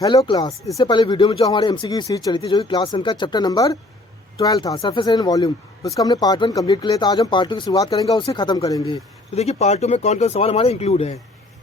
Hello class, इससे पहले video में जो हमारे एमसीक्यू सीरीज चली थी, जो कि क्लास 10 का चैप्टर नंबर 12 था, सरफेस एंड वॉल्यूम, उसका हमने पार्ट 1 कंप्लीट कर लिया था। आज हम पार्ट 2 की शुरुआत करेंगे और उसे खत्म करेंगे। तो देखिए पार्ट 2 में कौन कौन सवाल हमारे इंक्लूड है।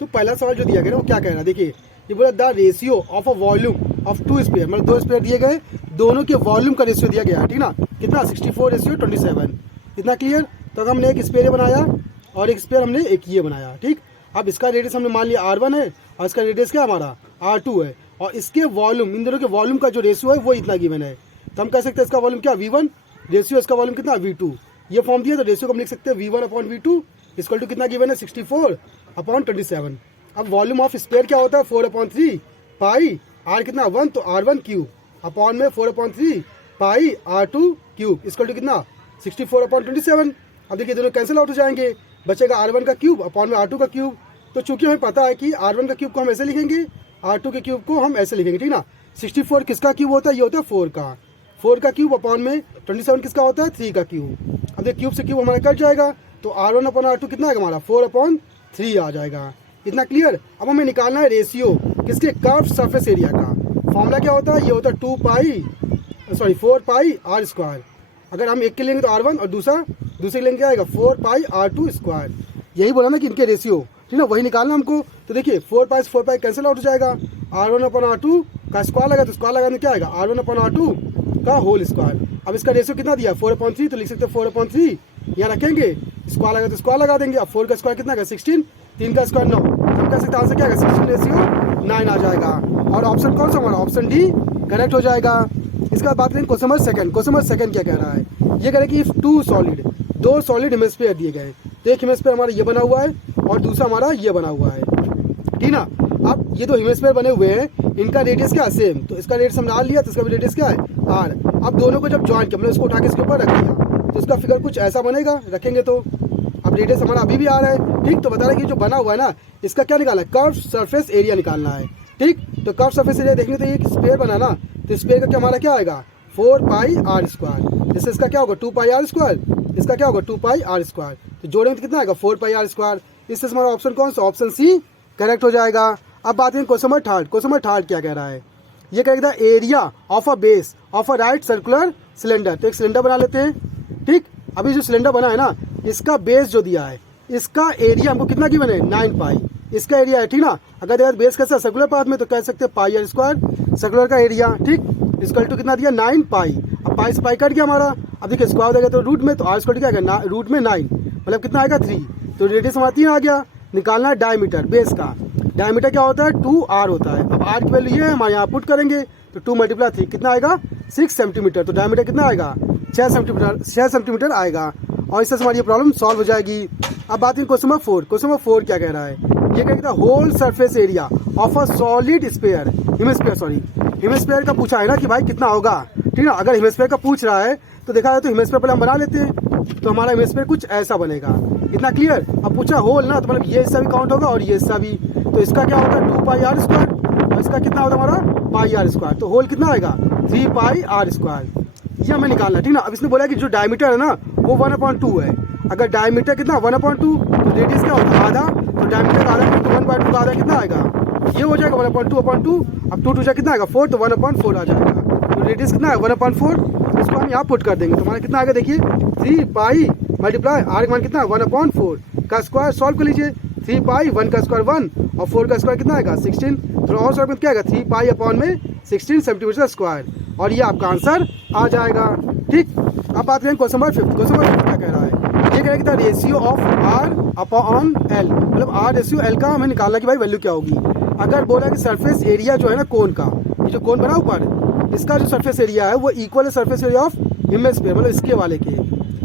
तो पहला सवाल जो दिया गया ना वो क्या कह रहा है, देखिए ये बोला the ratio of a volume of two sphere, मतलब दो स्पेयर दिए गए, दोनों के वॉल्यूम का रेशियो दिया गया है, ठीक ना, कितना 64:27। इतना क्लियर। तो हमने एक स्पेयर बनाया और एक स्पेयर हमने एक ये बनाया, ठीक। अब इसका रेडियस हमने मान लिया R1 है और इसका रेडियस क्या हमारा R2 है, और इसके वॉल्यूम, इन दोनों के वॉल्यूम का जो रेशियो है वो इतना गिवन है। तो हम कह सकते हैं इसका वॉल्यूम क्या V1, रेशियो इसका वॉल्यूम कितना V2। ये फॉर्म दिया तो रेशियो को हम लिख सकते हैं V1/V2 इक्वल टू कितना गिवन है 64/27। अब वॉल्यूम ऑफ स्पेयर क्या होता है 4/3 पाई R कितना 1, तो R1 क्यूब अपॉन में 4/3 पाई R2 क्यूब इक्वल टू कितना 64/27। अब देखिए दोनों कैंसिल आउट हो जाएंगे, बचेगा R1 का क्यूब अपॉन में R2 का क्यूब। तो चूंकि हमें पता है कि R1 का क्यूब को हम ऐसे लिखेंगे, R2 के क्यूब को हम ऐसे लिखेंगे, ठीक ना। 64 किसका क्यूब होता है, ये होता है 4 का क्यूब अपॉन में 27 किसका होता है 3 का क्यूब। अब देखिए क्यूब से क्यूब हमारा कट जाएगा, तो R1/R2 कितना आएगा हमारा 4/3 आ जाएगा। इतना क्लियर। अब हमें निकालना है रेशियो किसके, कर्व सरफेस एरिया का। फॉर्मूला क्या होता है, ये होता है 4 पाई R स्क्वायर। अगर हम एक के लेंगे तो R1 और दूसरे के लेंगे क्या आएगा 4 पाई R2 स्क्वायर। यही बोला ना कि इनके रेशियो, ठीक ना, वही निकालना हमको। तो देखिए 4 पाई कैंसिल आउट हो जाएगा, R1/R2 का स्क्वायर लगा तो स्क्वायर लगाने क्या आएगा R1/R2 का होल स्क्वायर। अब इसका रेशियो कितना दिया 4/3, तो लिख सकते हैं 4/3 यहाँ रखेंगे, स्क्वायर लगा तो स्क्वायर लगा देंगे। अब 4 का स्क्वायर कितना आएगा 16, 3 का स्क्वायर 9, हम कह सकते हैं आंसर क्या आएगा 16:9 आ जाएगा। और ऑप्शन कौन सा हमारा, ऑप्शन डी करेक्ट हो जाएगा। इसके बाद बात करें question number second. Question number second क्या कह रहा है, ये कह रहा है कि इफ टू सॉलिड, दो सॉलिड हेमिस्फीयर दिए गए, तो एक हेमिस्फीयर हमारा ये बना हुआ है और दूसरा हमारा ये बना हुआ है, ठीक ना। अब ये दो हेमिस्फीयर बने हुए हैं, इनका रेडियस क्या है सेम, तो इसका रेडियस हमने R लिया तो इसका भी रेडियस क्या है R। अब दोनों को जब ज्वाइन किया, मतलब इसको उठा के इसके ऊपर रख दिया, तो इसका फिगर कुछ ऐसा बनेगा, रखेंगे तो अब रेडियस हमारा अभी भी आ रहा है, ठीक। तो बता रहा है कि जो बना हुआ है ना, इसका क्या निकालना है, कर्व सरफेस एरिया निकालना है, ठीक। तो कर्व सरफेस एरिया देखने तो ये स्पेयर बना ना, तो स्पेयर का क्या हमारा क्या आएगा 4 पाई R स्क्वायर। इससे इसका क्या होगा 2 पाई R स्क्वायर, इसका क्या होगा 2 पाई R स्क्वायर। तो जोड़ेंगे तो कितना आएगा 4 पाई R स्क्वायर। इससे हमारा ऑप्शन कौन सा, ऑप्शन सी करेक्ट हो जाएगा। अब बात करें question number third. Question number third क्या कह रहा है, ये कह रहा है area of a base of a right circular cylinder. तो एक सिलेंडर बना लेते हैं, ठीक। अभी जो सिलेंडर बना है ना, इसका बेस जो दिया है, इसका एरिया हमको कितना गिवन है 9 पाई, इसका एरिया है, ठीक ना। अगर देखा बेस कैसा सर्कुलर पाथ में, तो कह सकते हैं पाई R स्क्वायर सर्कुलर का एरिया, ठीक। इक्वल टू कितना दिया 9 पाई। अब पाई से पाई कट गया हमारा, अब देखिए स्क्वायर देगा तो रूट में, तो R स्क्वायर क्या आएगा रूट में 9, मतलब कितना आएगा 3। तो रेडियस हमारा 3 आ गया। निकालना है डायमीटर बेस का, डायमीटर क्या होता है 2R होता है। अब R की वैल्यू ये है, हम यहाँ पुट करेंगे तो 2 × 3 कितना आएगा 6 सेंटीमीटर। तो डायमीटर कितना आएगा 6 सेंटीमीटर आएगा। और इससे हमारी ये प्रॉब्लम सॉल्व हो जाएगी। अब बात करें क्वेश्चन नंबर 4। क्वेश्चन नंबर 4 क्या कह रहा है, ये कह रहा है whole surface area of a solid sphere, hemisphere का पूछा है ना कि भाई कितना होगा, ठीक ना। अगर हेमिस्फीयर का पूछ रहा है तो देखा जाए तो हेमिस्फीयर पहले हम बना लेते हैं, तो हमारा हेमिस्फीयर कुछ ऐसा बनेगा। इतना क्लियर। अब पूछा होल ना, तो मतलब ये हिस्सा भी काउंट होगा और ये हिस्सा भी, तो इसका क्या होता है 2 पाई R स्क्वायर और इसका कितना होता है हमारा पाई R स्क्वायर। तो होल कितना आएगा 3 पाई R स्क्वायर, ये हमें निकालना है, ठीक ना। अब इसने बोला कि जो डायमीटर है ना वो 1/2 है। अगर डायमीटर कितना 1/2, तो रेडियस क्या होगा आधा, तो डायमीटर का आधा, तो 1/2 का आधा कितना आएगा, ये हो जाएगा 1/2/2। अब 2 2 कितना आएगा 4, तो 1/4 आ जाएगा। तो रेडियस कितना है 1/4, इसको हम यहाँ पुट कर देंगे, तो हमारा कितना आएगा देखिए 3 पाई मल्टीप्लाई R का मान कितना है 1/4 का स्क्वायर। सॉल्व कर लीजिए, 3 पाई 1 का स्क्वायर 1 और 4 का स्क्वायर कितना आएगा 16। थोड़ा और सॉल्व क्या आएगा 3 पाई अपॉन में 16 सेंटीमीटर स्क्वायर, और ये आपका आंसर आ जाएगा, ठीक। अब बात करें क्वेश्चन नंबर 5। क्वेश्चन नंबर 5 क्या कह रहा है, ये कह रहा है कि ratio of R upon L, मतलब R रेशियो L का हमें निकालना कि भाई वैल्यू क्या होगी। अगर बोला कि सरफेस एरिया जो है ना कोन का, ये जो कोन बना ऊपर, इसका जो सरफेस एरिया है वो इक्वल है सरफेस एरिया ऑफ हेमिस्फीयर, मतलब इसके वाले के।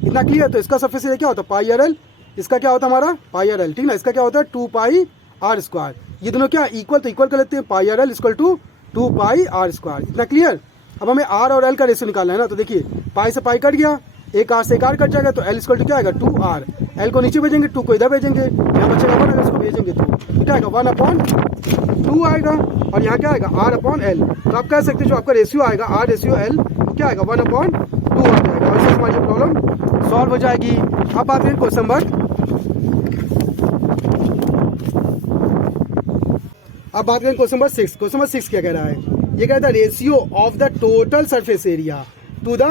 इतना क्लियर। तो इसका सरफेस एरिया क्या होता है पाई R L, इसका क्या होता है हमारा पाई R L, ठीक ना। इसका क्या होता है 2 पाई R स्क्वायर। ये दोनों क्या इक्वल, तो इक्वल कर लेते हैं pi R L equal to 2 pi R square. इतना क्लियर। अब हमें R और L का रेशियो निकालना है ना, तो देखिए पाई से पाई कट गया, एक R से एक R कट जाएगा, तो L इक्वल टू क्या आएगा 2R। L को नीचे भेजेंगे, 2 को इधर भेजेंगे, यहाँ बचेगा 1, अगर इसको भेजेंगे तो क्या आएगा 1/2 आएगा, और यहाँ क्या आएगा R/L। तो आप कह सकते हैं जो आपका रेशियो आएगा R रेशियो L क्या आएगा 1/2 आ जाएगा, और इससे हमारी प्रॉब्लम सॉल्व हो जाएगी। अब बात करें क्वेश्चन नंबर अब बात करें क्वेश्चन नंबर 6। क्वेश्चन नंबर 6 क्या कह रहा है, ये कहता है ratio of the total surface area to the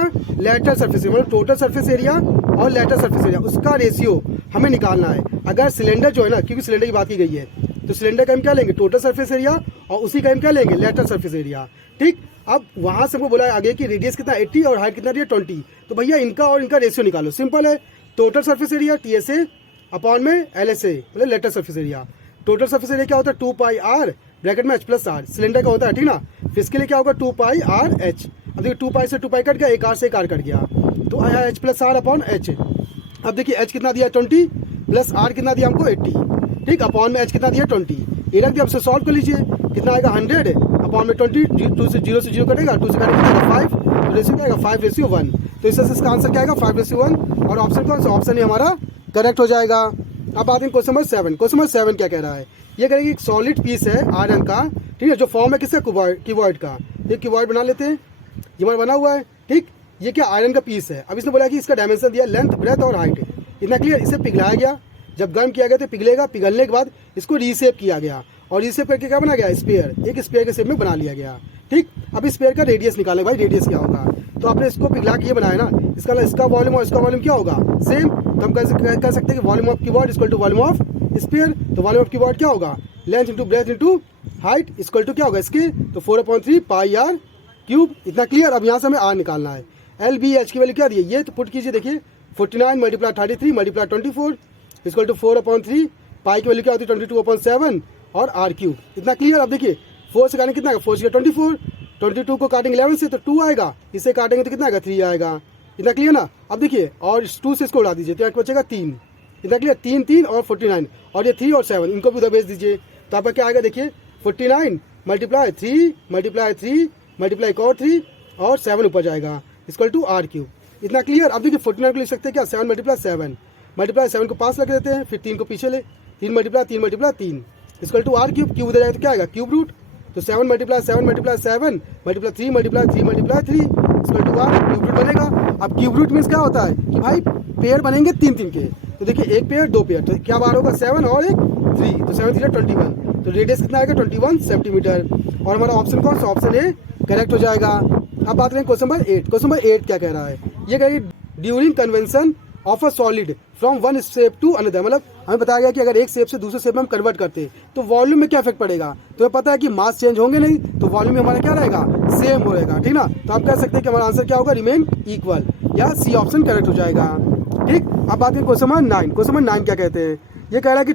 lateral surface area, मतलब टोटल सरफेस एरिया और लेटरल सरफेस एरिया उसका रेशियो हमें निकालना है। अगर सिलेंडर जो है ना, क्योंकि सिलेंडर की बात की गई है, तो सिलेंडर का हम क्या लेंगे, टोटल सरफेस एरिया, और उसी का हम क्या लेंगे, लेटरल सरफेस एरिया। ठीक, अब वहां से हमको बोला है आगे कि रेडियस कितना 80 और हाइट कितना दिया 20, तो भैया इनका और इनका रेशियो निकालो। सिंपल है, total surface area TSA upon में LSA मतलब lateral surface area. Total surface area क्या होता है 2πr ब्रैकेट में H+R, सिलेंडर का होता है, ठीक ना। फिर इसके लिए क्या होगा 2πRH। अब देखिए 2π से 2π कट गया, एक R से एक R कट गया, तो आया H+R अपॉन H। अब देखिए H कितना दिया 20 प्लस R कितना दिया हमको 80, ठीक, अपॉन में H कितना दिया 20, ये रख दिया। अब से सॉल्व कर लीजिए, कितना आएगा 100 अपॉन में 20, 2 से 0 कटेगा, 2 से कटेगा 5, तो रेशियो क्या आएगा 5:1। तो इससे इसका आंसर क्या आएगा 5:1, और ऑप्शन कौन सा, ऑप्शन ही हमारा करेक्ट हो जाएगा। अब बात करें क्वेश्चन नंबर 7। क्वेश्चन नंबर 7 क्या कह रहा है, ये कह रहा है कि एक सॉलिड पीस है आयरन का, ठीक है, जो फॉर्म है किसका, क्यूबॉइड का। ये क्यूबॉइड बना लेते हैं, ये हमारा बना हुआ है, ठीक। ये क्या आयरन का पीस है। अब इसने बोला कि इसका डायमेंशन दिया लेंथ, ब्रेथ और हाइट, इतना क्लियर। इसे पिघलाया गया, जब गर्म किया गया तो पिघलेगा, पिघलने के बाद इसको रीसेप किया गया, और रीसेप करके क्या बना गया, स्पेयर, एक स्पेयर के शेप में बना लिया गया, ठीक। अब इस स्पेयर का रेडियस निकालना, भाई रेडियस क्या होगा, तो आपने इसको पिघला के ये बनाया ना, इसका वॉल्यूम और इसका वॉल्यूम क्या होगा, सेम। तो हम कह सकते हैं कि volume of cuboid equal to volume of sphere. तो वॉल्यूम ऑफ क्यूबॉइड क्या होगा, length into breadth into height equal to क्या होगा इसके, तो 4/3πr क्यूब, इतना क्लियर। अब यहाँ से हमें R निकालना है। LBH की वैल्यू क्या दी है, ये तो पुट कीजिए, देखिए 49 मल्टीप्लाई 33 मल्टीप्लाई 24 इक्वल टू 4/3, पाई की वैल्यू क्या होती है 22/7 और R क्यूब, इतना क्लियर। अब देखिए 4 से काटेंगे कितना आएगा, 4 से 24, 22 को काटेंगे 11 से तो 2 आएगा, इसे काटेंगे तो कितना आएगा 3 आएगा, इतना क्लियर ना। अब देखिए और 2 से इसको उड़ा दीजिए तो बचेगा 3, इतना क्लियर। 3 और 49 और ये 3 और 7 इनको भी उधर भेज दीजिए, तो आपका क्या आएगा, देखिए 49 मल्टीप्लाई 3 मल्टीप्लाई 3 मल्टीप्लाई और 3 और 7 ऊपर जाएगा इक्वल टू R क्यूब, इतना क्लियर। अब देखिए 49 को लिख सकते हैं क्या, 7 मल्टीप्लाई 7 को पास लग देते हैं, फिर 3 को पीछे ले, 3 multiply 3 equal to R cube, cube उधर जाएगा तो क्या आएगा क्यूब रूट, तो 7 multiply 7 multiply 3 multiply 3 equal to R cube root बनेगा। अब क्यूब रूट मीन्स क्या होता है कि भाई पेयर बनेंगे 3 के, तो देखिए एक पेयर 2 पेयर, तो क्या बार होगा 7 और एक 3, तो 7 3 21, तो रेडियस कितना आएगा 21 सेंटीमीटर, और हमारा ऑप्शन कौन सा, ऑप्शन ए करेक्ट हो जाएगा। अब बात करें क्वेश्चन नंबर 8। क्वेश्चन नंबर 8 क्या कह रहा है, ये कह रही है during convention of a solid from one shape to another, मतलब हमें बताया गया कि अगर एक शेप से दूसरे शेप में हम कन्वर्ट करते हैं तो वॉल्यूम में क्या इफेक्ट पड़ेगा, तो हमें पता है कि मास चेंज होंगे नहीं, तो वॉल्यूम में हमारा क्या रहेगा, सेम रहेगा, ठीक ना। तो आप कह सकते हैं कि हमारा आंसर क्या होगा, रिमेन इक्वल, या सी ऑप्शन करेक्ट हो जाएगा, ठीक। अब बात करें क्वेश्चन नंबर 9। क्वेश्चन नंबर 9 क्या कहते हैं, ये कह रहा है कि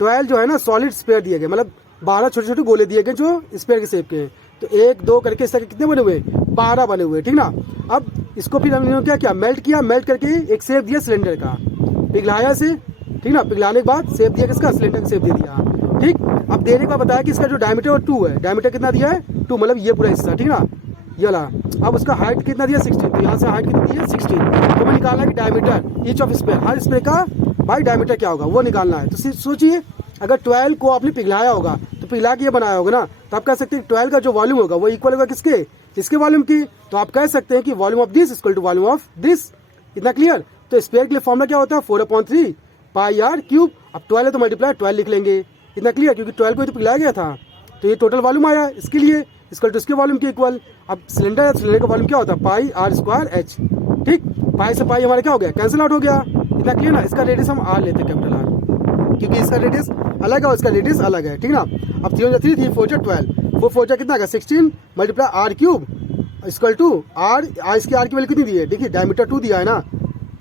12 जो है ना सॉलिड स्पेयर दिए गए, मतलब 12 छोटे छोटे गोले दिए गए जो स्पेयर के शेप के, तो 1 2 करके इस तरह कितने बने हुए, 12 बने हुए, ठीक ना। अब इसको फिर हमने क्या किया, मेल्ट किया, मेल्ट करके एक शेप दिया सिलेंडर का, पिघलाया से, ठीक ना, पिघलाने के बाद शेप दिया किसका, सिलेंडर का शेप दे दिया, ठीक। अब देने का बताया कि इसका जो डायमीटर और 2 है, डायमीटर कितना दिया है 2, मतलब ये पूरा हिस्सा, ठीक ना, ये वाला। अब उसका हाइट कितना दिया 16, तो यहाँ से हाइट कितनी दी है 16, तो हमें निकालना है कि डायमीटर ईच ऑफ स्पेयर, हर स्पेयर का भाई डायमीटर क्या होगा वो निकालना है। तो सोचिए अगर 12 को आपने पिघलाया होगा तो पिघला के ये बनाया होगा ना, तो आप कह सकते हैं 12 का जो वॉल्यूम होगा वो इक्वल होगा किसके, इसके वॉल्यूम की, तो आप कह सकते हैं कि volume of this equal to volume of this, इतना क्लियर। तो स्पेयर के लिए फॉर्मूला क्या होता है 4/3πr क्यूब। अब 12 है तो मल्टीप्लाई 12 लिख लेंगे, इतना क्लियर, क्योंकि 12 को तो पिघलाया गया था, तो ये टोटल वॉल्यूम आया इसके लिए इक्वल टू इसके वॉल्यूम के इक्वल। अब सिलेंडर का वॉल्यूम क्या होता है πr²h, ठीक। पाई से पाई हमारा क्या हो गया, कैंसिल आउट हो गया, इतना क्लियर ना। इसका रेडियस हम R लेते हैं, कैपिटल R, क्योंकि इसका रेडियस अलग है और इसका रेडियस अलग है, ठीक ना। अब 3 3 3 4 12, 4 4 कितना आएगा 16 multiply R cube equal to R, इसकी R की वैल्यू कितनी दी है, देखिए डायमीटर 2 दिया है ना,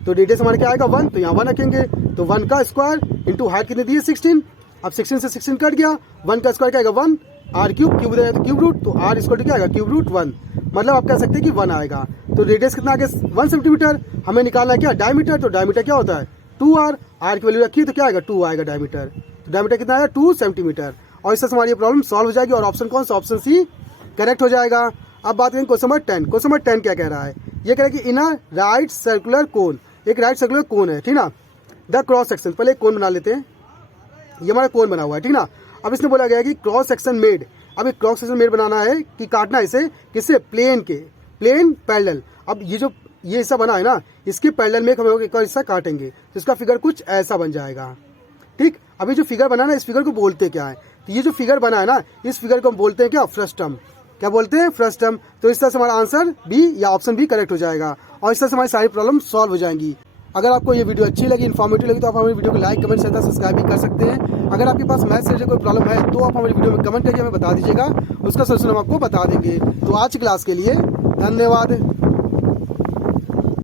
तो रेडियस हमारा क्या आएगा 1, तो यहाँ 1 रखेंगे, तो 1 का स्क्वायर इंटू हाइट कितनी दी है 16, अब 16 से 16 कट गया, 1 का स्क्वायर क्या आएगा 1, R क्यूब, क्यूब उधर तो क्यूब रूट, तो R इक्वल टू क्या आएगा क्यूब रूट 1, मतलब आप कह सकते हैं कि 1 आएगा। तो रेडियस कितना आ गया 1 सेंटीमीटर, हमें निकालना है क्या डायमीटर, तो डायमीटर क्या होता है 2R, R की वैल्यू रखी तो क्या आएगा 2 आएगा डायमीटर, तो डायमीटर कितना आएगा 2 सेंटीमीटर, और इससे हमारी प्रॉब्लम सॉल्व हो जाएगी, और ऑप्शन कौन सा, ऑप्शन सी करेक्ट हो जाएगा। अब बात करें क्वेश्चन नंबर 10। क्वेश्चन नंबर 10 क्या कह रहा है, ये कह रहा है कि इन अ राइट सर्कुलर कोन, एक राइट सर्कुलर कोन है, ठीक ना, द क्रॉस सेक्शन, पहले एक कोन बना लेते हैं, ये हमारा कोन बना हुआ है, ठीक ना। अब इसने बोला गया है कि क्रॉस सेक्शन मेड, अब एक क्रॉस सेक्शन मेड बनाना है कि काटना है इसे किससे, प्लेन के, प्लेन पैरेलल। अब ये हिस्सा बना है ना, इसके पैरेलल में हम एक और हिस्सा काटेंगे, तो इसका फिगर कुछ ऐसा बन जाएगा, ठीक, अभी जो फिगर बना ना, इस फिगर को बोलते क्या है? तो ये जो फिगर बना है ना, इस फिगर को हम बोलते हैं क्या? फ्रस्टम। क्या बोलते हैं? फ्रस्टम। तो इस तरह से हमारा आंसर बी या ऑप्शन बी करेक्ट हो जाएगा और इस तरह से हमारी सारी प्रॉब्लम सॉल्व हो जाएंगी। अगर आपको ये वीडियो अच्छी लगी, इन्फॉर्मेटिव लगी, तो आप हमारी वीडियो को लाइक, कमेंट, शेयर, सब्सक्राइब भी कर सकते हैं। अगर आपके पास मैथ से कोई प्रॉब्लम है तो आप हमारी वीडियो में कमेंट करके हमें बता दीजिएगा, उसका सोल्यूशन हम आपको बता देंगे। तो आज की क्लास के लिए धन्यवाद।